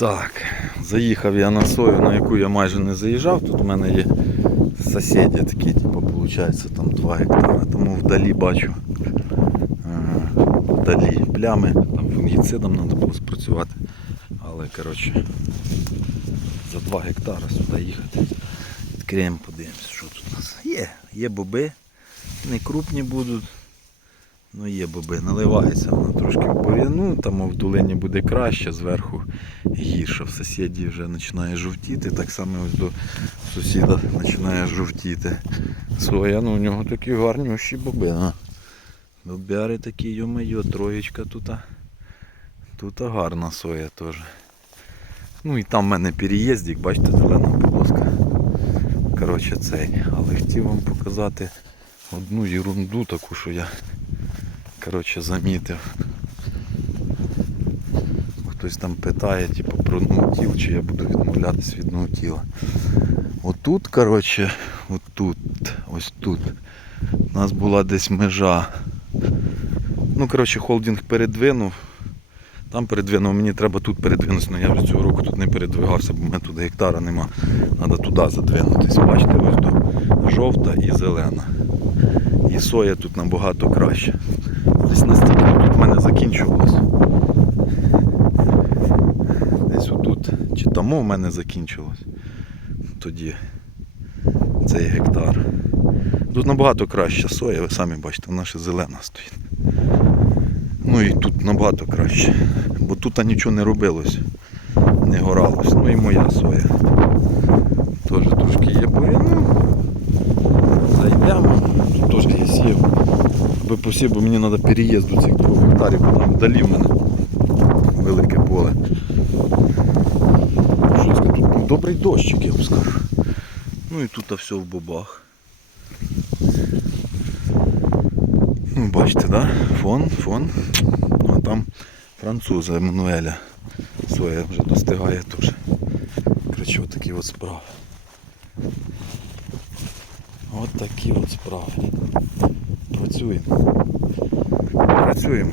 Так, заїхав я на сою, на яку я майже не заїжджав. Тут у мене є сусіди такі, типу, виходить, там 2 гектари. Тому вдалі бачу е, вдалі плями, там фунгіцидом треба було спрацювати. Але коротше за 2 гектари сюди їхати. Відкриємо, подивимося, що тут у нас. Є, є боби, не крупні будуть. Ну є боби, наливається вона трошки в бур'яну, там в долині буде краще, зверху гірше. В сусіді вже починає жовтіти, так само ось до сусіда починає жовтіти. Соя, ну у нього такі гарнющі боби. А. Бобяри такі, йо-моє, троєчка тут. Тут гарна соя теж. Ну і там в мене переїздик, бачите, зелена полоска. Коротше цей. Але хотів вам показати одну ерунду таку, що я коротше, замітив. Хтось там питає, типу, про ноутіл, чи я буду відмовлятись від ноутіла. Отут, коротше, отут, ось тут. У нас була десь межа. Ну, коротше, холдинг передвинув. Там передвинув, мені треба тут передвинутися, але я вже цього року тут не передвигався, бо в мене тут гектара нема. Треба туди задвинутись. Бачите, ось до жовта і зелена. І соя тут набагато краще. Десь настільки тут в мене закінчувалось. Десь отут. Чи тому в мене закінчилось. Тоді цей гектар. Тут набагато краща соя, ви самі бачите, вона ще зелена стоїть. Ну і тут набагато краще. Бо тут нічого не робилось, не горалось. Ну і моя соя. Теж трошки є буряну. Зайдемо. Тут теж є сів. Аби посів, бо мені треба переїзд до цих двох гектарів, бо там вдалі в мене велике поле. Що сказати, тут ну, добрий дощик, я вам скажу. Ну і тут все в бобах. Ну, бачите, да? Фон, фон. Ну, а там француза Еммануеля. Своє вже достигає теж. Коротше, от такі от справи. От такі от справи. Працюємо. Працюємо.